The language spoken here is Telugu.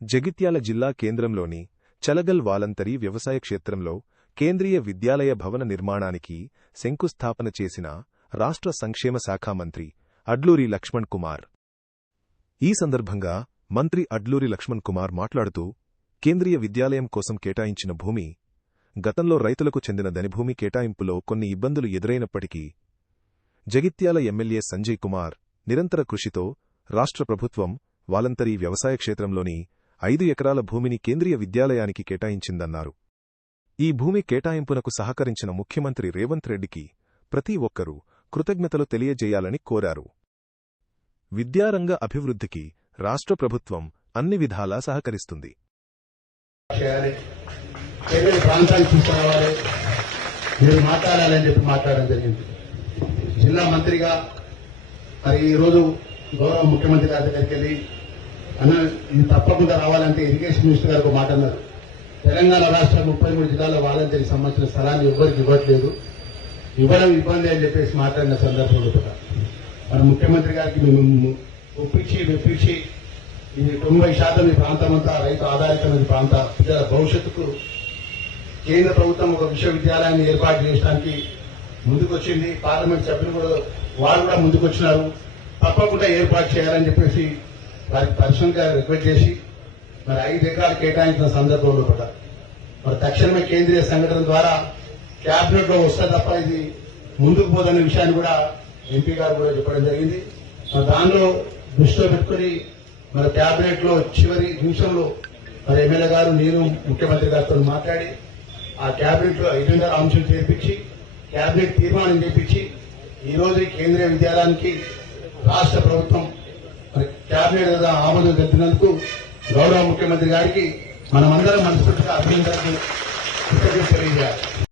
జగిత్యాల జిల్లా కేంద్రంలోని చలగల్ వాలంతరీ వ్యవసాయ క్షేత్రంలో కేంద్రీయ విద్యాలయ భవన నిర్మాణానికి శంకుస్థాపన చేసిన రాష్ట్ర సంక్షేమ శాఖ మంత్రి అడ్లూరి లక్ష్మణ్ కుమార్. ఈ సందర్భంగా మంత్రి అడ్లూరి లక్ష్మణ్ కుమార్ మాట్లాడుతూ, కేంద్రీయ విద్యాలయం కోసం కేటాయించిన భూమి గతంలో రైతులకు చెందిన ధనిభూమి కేటాయింపులో కొన్ని ఇబ్బందులు ఎదురైనప్పటికీ జగిత్యాల ఎమ్మెల్యే సంజయ్ కుమార్ నిరంతర కృషితో రాష్ట్ర ప్రభుత్వం వాలంతరీ వ్యవసాయ క్షేత్రంలోని 5 ఎకరాల భూమిని కేంద్రీయ విద్యాలయానికి కేటాయించిందన్నారు. ఈ భూమి కేటాయింపునకు సహకరించిన ముఖ్యమంత్రి రేవంత్ రెడ్డికి ప్రతి ఒక్కరూ కృతజ్ఞతలు తెలియజేయాలని కోరారు. విద్యారంగ అభివృద్ధికి రాష్ట్ర ప్రభుత్వం అన్ని విధాలా సహకరిస్తుంది. జిల్లా మంత్రిగా మరి ఈరోజు గౌరవ ముఖ్యమంత్రి గారి దగ్గరికి వెళ్ళి అన్న ఇది తప్పకుండా రావాలంటే ఇరిగేషన్ మినిస్టర్ గారు ఒక మాట అన్నారు. తెలంగాణ రాష్ట్ర 33 జిల్లాల వాలంటీర్కి సంబంధించిన స్థలాన్ని ఎవరికి ఇవ్వట్లేదు, ఇవ్వడం ఇబ్బంది అని చెప్పేసి మాట్లాడిన సందర్భంలో మన ముఖ్యమంత్రి గారికి మేము ఒప్పించి ఇది 90% ఈ ప్రాంతం అంతా రైతు ఆధారితమైన ప్రాంత పిల్లల భవిష్యత్తుకు కేంద్ర ప్రభుత్వం ఒక విశ్వవిద్యాలయాన్ని ఏర్పాటు చేయడానికి ముందుకొచ్చింది. పార్లమెంట్ సభ్యులు కూడా వారు కూడా ముందుకొచ్చినారు. తప్పకుండా ఏర్పాటు చేయాలని చెప్పేసి వారికి పర్సనల్గా రిక్వెస్ట్ చేసి మరి 5 ఎకరాలు కేటాయించిన సందర్భంలో కూడా మరి తక్షణమే కేంద్రీయ సంఘటన ద్వారా క్యాబినెట్ లో వస్తే తప్ప ఇది ముందుకు పోదనే విషయాన్ని కూడా ఎంపీ గారు కూడా చెప్పడం జరిగింది. మరి దానిలో దృష్టిలో పెట్టుకుని మన క్యాబినెట్ లో చివరి నిమిషంలో మరి ఎమ్మెల్యే గారు నేను ముఖ్యమంత్రి గారితో మాట్లాడి ఆ క్యాబినెట్ లో 5 అంశం చేర్పించి క్యాబినెట్ తీర్మానం చేపించి ఈ రోజు కేంద్రీయ విద్యాలయానికి రాష్ట్ర ప్రభుత్వం మరి క్యాబినెట్ ఆమోదం తెలిపినందుకు గౌరవ ముఖ్యమంత్రి గారికి మనమందరం మనస్ఫూర్తిగా అభినందనలు తెలియజేయాలి.